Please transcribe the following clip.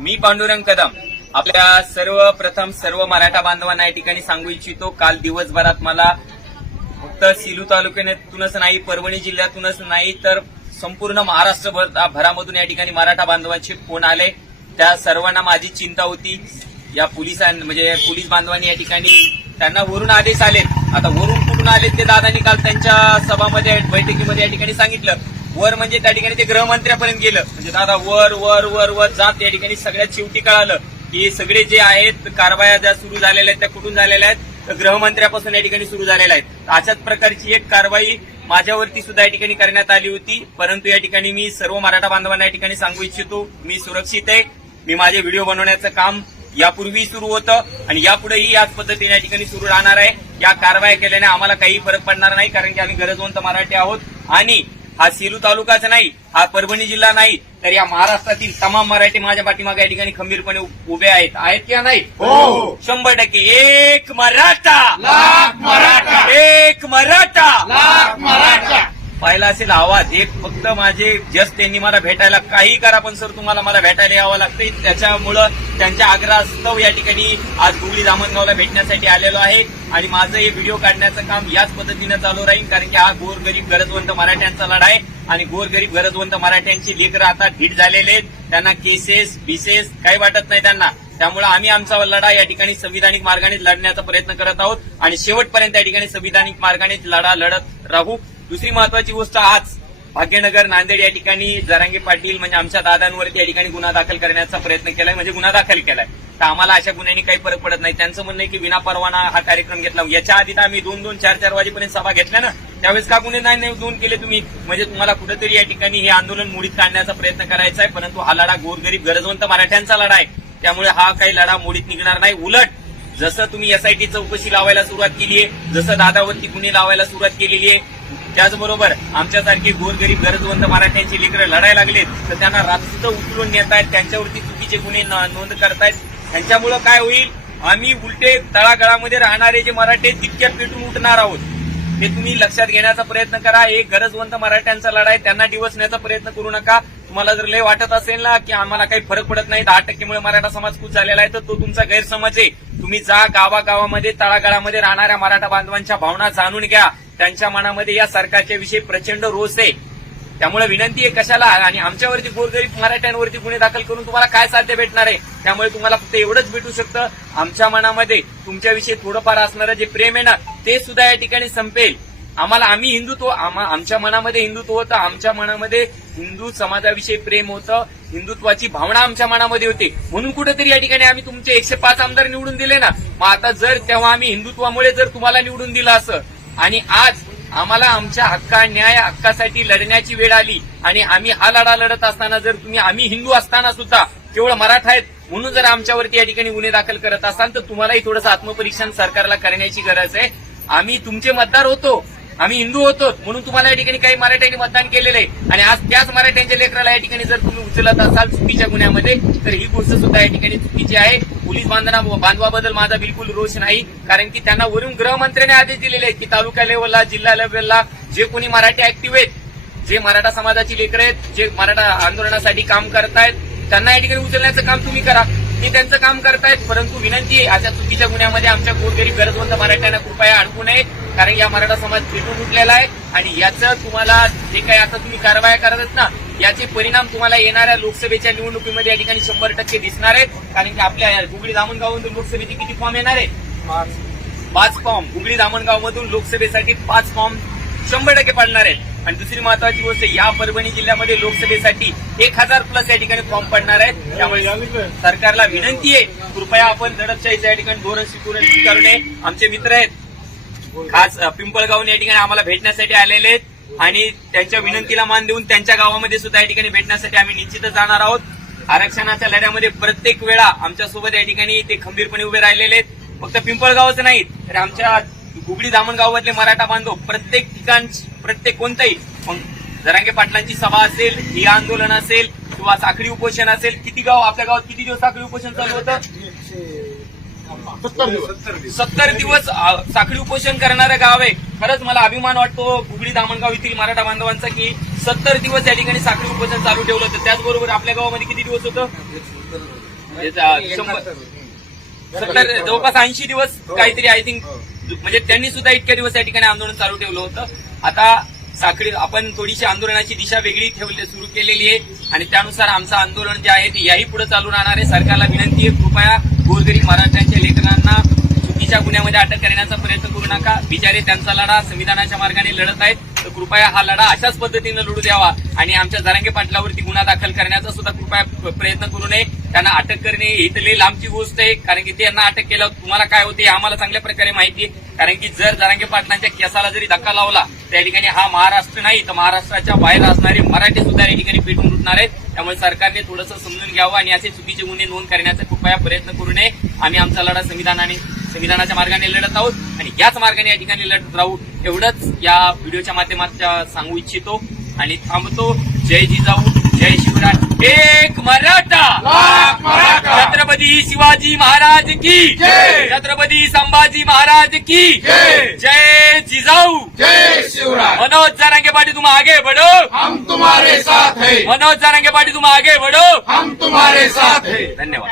मी पांडुरंग कदम. आपल्या सर्व प्रथम सर्व मराठा बांधवांना या ठिकाणी सांगू इच्छितो काल दिवसभरात मला फक्त सिलू तालुक्यातूनच नाही परभणी जिल्ह्यातूनच नाही तर संपूर्ण महाराष्ट्रभर भरामधून या ठिकाणी मराठा बांधवांचे फोन आले. त्या सर्वांना माझी चिंता होती. या पोलिसां म्हणजे पोलीस बांधवांनी या ठिकाणी त्यांना वरून आदेश आलेत. आता वरून कुठून आलेत ते दादांनी काल त्यांच्या सभामध्ये बैठकीमध्ये या ठिकाणी सांगितलं. वर म्हणजे त्या ठिकाणी ते गृहमंत्र्यापर्यंत गेलं. म्हणजे दादा वर वर वर वर जात या ठिकाणी सगळ्यात शेवटी कळालं की सगळे जे आहेत कारवाया ज्या सुरू झालेल्या आहेत त्या कुठून झालेल्या आहेत? तर गृहमंत्र्यापासून या ठिकाणी सुरू झालेल्या आहेत. अशाच प्रकारची एक कारवाई माझ्यावरती सुद्धा या ठिकाणी करण्यात आली होती. परंतु या ठिकाणी मी सर्व मराठा बांधवांना या ठिकाणी सांगू इच्छितो मी सुरक्षित आहे. मी माझे व्हिडिओ बनवण्याचं काम यापूर्वी सुरू होतं आणि यापुढेही याच पद्धतीने या ठिकाणी सुरू राहणार आहे. या कारवाया केल्याने आम्हाला काही फरक पडणार नाही कारण की आम्ही गरजवंत मराठी आहोत. आणि हा सेलू तालुकाच नाही हा परभणी जिल्हा नाही तर या महाराष्ट्रातील तमाम मराठी माझ्या पाठीमागे या ठिकाणी खंबीरपणे उभे आहेत. आहेत किंवा नाही? हो. शंभर टक्के. एक मराठा. लाख मराठा. एक मराठा. लाख मराठा. पाहिला असेल आवाज एक फक्त माझे जस्ट त्यांनी मला भेटायला काही करा पण सर तुम्हाला मला भेटायला यावं लागतं त्याच्यामुळं त्यांच्या आग्रहास्तव या ठिकाणी आज गुगली दामणगावला भेटण्यासाठी आलेलो आहे. आणि माझं हे व्हिडिओ काढण्याचं काम याच पद्धतीनं चालू राहील कारण की हा गोरगरीब गरजवंत मराठ्यांचा लढा आहे आणि गोरगरीब गरजवंत मराठ्यांची लेकरं आता ढीट झालेले आहेत. त्यांना केसेस बिसेस काही वाटत नाही त्यांना. त्यामुळे आम्ही आमचा लढा या ठिकाणी संविधानिक मार्गाने लढण्याचा प्रयत्न करत आहोत. आणि शेवटपर्यंत या ठिकाणी संविधानिक मार्गाने लढा लढत राहू. दुसरी महत्वाची गोष्ट आज भाग्यनगर नांदेड या ठिकाणी जरांगे पाटील म्हणजे आमच्या दादांवरती या ठिकाणी गुन्हा दाखल करण्याचा प्रयत्न केलाय म्हणजे गुन्हा दाखल केलाय. तर आम्हाला अशा गुन्ह्यांनी काही फरक पडत नाही. त्यांचं म्हणणं आहे की विना परवाना हा कार्यक्रम घेतला. याच्या आधी तर आम्ही दोन दोन चार चार वाजेपर्यंत सभा घेतल्या ना. त्यावेळेस का गुन्हे नाही दोन केले तुम्ही? म्हणजे तुम्हाला कुठेतरी या ठिकाणी हे आंदोलन मोडीत काढण्याचा प्रयत्न करायचा आहे परंतु हा लढा गोरगरीब गरजवंत मराठ्यांचा लढा आहे. त्यामुळे हा काही लढा मोडीत निघणार नाही. उलट जसं तुम्ही एसआयटी चौकशी लावायला सुरुवात केली आहे जसं दादावरती गुन्हे लावायला सुरुवात केलेली आहे त्याचबरोबर आमच्यासारखी गोरगरीब गरजवंत मराठ्यांची लेकरं लढायला लागलेत तर त्यांना रात्रीचं उचलून नेत आहेत त्यांच्यावरती चुकीचे गुन्हे नोंद करतायत. त्यांच्यामुळं काय होईल? आम्ही उलटे तळागाळामध्ये राहणारे जे मराठे तितक्यात पेटून उठणार आहोत. हे तुम्ही लक्षात घेण्याचा प्रयत्न करा. एक गरजवंत मराठ्यांचा लढा आहे त्यांना डिवसण्याचा प्रयत्न करू नका. तुम्हाला जर लय वाटत असेल ना की आम्हाला काही फरक पडत नाही दहा टक्केमुळे मराठा समाज खूप झालेला आहे तर तो तुमचा गैरसमज आहे. तुम्ही जा गावागावामध्ये तळागाळामध्ये राहणाऱ्या मराठा बांधवांच्या भावना जाणून घ्या. त्यांच्या मनामध्ये या सरकारच्या विषयी प्रचंड रोष आहे. त्यामुळे विनंती आहे कशाला आणि आमच्यावरती गोरगरीब मराठ्यांवरती गुन्हे दाखल करून तुम्हाला काय साध्य भेटणार आहे? त्यामुळे तुम्हाला फक्त एवढंच भेटू शकतं. आमच्या मनामध्ये तुमच्याविषयी थोडंफार असणारं जे प्रेम आहे ना ते सुद्धा या ठिकाणी संपेल. आम्हाला आम्ही हिंदुत्व आमच्या मनामध्ये हिंदुत्व होतं आमच्या मनामध्ये हिंदू समाजाविषयी प्रेम होतं हिंदुत्वाची भावना आमच्या मनामध्ये होती. म्हणून कुठेतरी या ठिकाणी आम्ही तुमचे एकशे पाच आमदार निवडून दिले ना. मग आता जर तेव्हा आम्ही हिंदुत्वामुळे जर तुम्हाला निवडून दिलं असं आणि आज आम्हाला आमच्या हक्का न्याय हक्कासाठी लढण्याची वेळ आली आणि आम्ही हा लढा लढत असताना जर तुम्ही आम्ही हिंदू असताना सुद्धा केवळ मराठा आहेत म्हणून जर आमच्यावरती या ठिकाणी गुन्हे दाखल करत असाल तर तुम्हालाही थोडंसं आत्मपरीक्षण सरकारला करण्याची गरज आहे. आम्ही तुमचे मतदार होतो. आम्ही हिंदू होतो म्हणून तुम्हाला या ठिकाणी काही मराठ्यांनी मतदान केलेलं आहे आणि आज त्याच मराठ्यांच्या लेकराला या ठिकाणी जर तुम्ही उचलत असाल चुकीच्या गुन्ह्यामध्ये तर ही गोष्ट सुद्धा या ठिकाणी चुकीची आहे. पोलीस बांधना बांधवाबद्दल माझा बिलकुल रोष नाही कारण की त्यांना वरून गृहमंत्र्याने आदेश दिलेले आहेत की तालुका लेवलला जिल्हा लेवलला जे कोणी मराठी ऍक्टिव्ह आहेत जे मराठा समाजाची लेकरं आहेत जे मराठा आंदोलनासाठी काम करतायत त्यांना या ठिकाणी उचलण्याचं काम तुम्ही करा. ते त्यांचं काम करतायत परंतु विनंती आहे अशा चुकीच्या गुन्ह्यामध्ये आमच्या गोरगरीब गरजवंत मराठ्यांना कृपया अडकू नये. कारण या मराठा समाज पेटून उठलेला आहे आणि याचं तुम्हाला जे काही आता तुम्ही कारवाया करत ना याचे परिणाम तुम्हाला येणाऱ्या लोकसभेच्या निवडणुकीमध्ये या ठिकाणी शंभर टक्के दिसणार आहेत. कारण की आपल्या गुगळी दामणगावमधून लोकसभेचे किती फॉर्म येणार आहेत? पाच. फॉर्म गुगळी दामणगाव मधून लोकसभेसाठी पाच फॉर्म शंभर टक्के पडणार आहेत. आणि दुसरी महत्वाची गोष्ट या परभणी जिल्ह्यामध्ये लोकसभेसाठी एक हजार प्लस या ठिकाणी फॉर्म पडणार आहेत. त्यामुळे सरकारला विनंती आहे कृपया आपण दडपशाहीचं या ठिकाणी धोरण स्वीकारू नये. आमचे मित्र आहेत खास पिंपळगाव पिंपळगावून या ठिकाणी आम्हाला भेटण्यासाठी आलेले आहेत. आणि त्यांच्या विनंतीला मान देऊन त्यांच्या गावामध्ये सुद्धा या ठिकाणी भेटण्यासाठी आम्ही निश्चितच जाणार आहोत. आरक्षणाच्या लढ्यामध्ये प्रत्येक वेळा आमच्यासोबत या ठिकाणी ते खंबीरपणे उभे राहिलेले आहेत. फक्त पिंपळगावच नाहीत तर आमच्या गुगडी दामणगावातले मराठा बांधव प्रत्येक ठिकाण प्रत्येक कोणताही मग जरांगे पाटलांची सभा असेल ही आंदोलन असेल किंवा साखळी उपोषण असेल किती गाव आपल्या गावात किती दिवस साखळी उपोषण चालू होतं? सत्तर दिवस. साखळी उपोषण करणारं गाव आहे. खरंच मला अभिमान वाटतो गुगडी दामणगाव येथील मराठा बांधवांचा की सत्तर दिवस या ठिकाणी साखळी उपोषण चालू ठेवलं होतं. त्याचबरोबर आपल्या गावामध्ये किती दिवस होतं? सत्तर जवळपास ऐंशी दिवस काहीतरी आय थिंक म्हणजे त्यांनी सुद्धा इतक्या दिवस या ठिकाणी आंदोलन चालू ठेवलं होतं. आता साखळी आपण थोडीशी आंदोलनाची दिशा वेगळी ठेवली सुरू केलेली आहे. आणि त्यानुसार आमचं आंदोलन जे आहे ते याही पुढे चालू राहणार आहे. सरकारला विनंती आहे कृपया गोरगरीब मराठ्यांच्या लेखनांना चुकीच्या गुन्ह्यामध्ये अटक करण्याचा प्रयत्न करू नका. बिचारे त्यांचा लढा संविधानाच्या मार्गाने लढत आहेत. तर कृपया हा लढा अशाच पद्धतीनं लढू द्यावा आणि आमच्या जरांगे पाटलावरती गुन्हा दाखल करण्याचा सुद्धा कृपया प्रयत्न करू नये. त्यांना अटक करणे ही तर लई लांबची गोष्ट आहे. कारण की त्यांना अटक केलं तुम्हाला काय होते आम्हाला चांगल्या प्रकारे माहिती आहे. कारण की जर जरांगे पाटलांच्या केसाला जरी धक्का लावला त्या ठिकाणी हा महाराष्ट्र नाही तर महाराष्ट्राच्या बाहेर असणारे मराठी सुद्धा या ठिकाणी पेटून उठणार आहेत. त्यामुळे सरकारने थोडंसं समजून घ्यावं आणि असे चुकीचे गुन्हे नोंद करण्याचा कृपया प्रयत्न करू नये. आम्ही आमचा लढा संविधानाने संविधानाच्या मार्गाने लढत आहोत आणि याच मार्गाने या ठिकाणी लढत राहू. एवढंच या व्हिडिओच्या माध्यमात सांगू इच्छितो. आणि थांबतो. जय जिजाऊ जय शिवराय. एक मराठा. छत्रपती शिवाजी महाराज की. छत्रपती संभाजी महाराज की जय. जय जिजाऊ. जय शिवराय. मनोज जारंगे पाटी तुम आगे बढ़ो. हम तुम्हारे साथ है. मनोज जारंगे पाटी तुम आगे बढ़ो. हम तुम्हारे साथ है. धन्यवाद.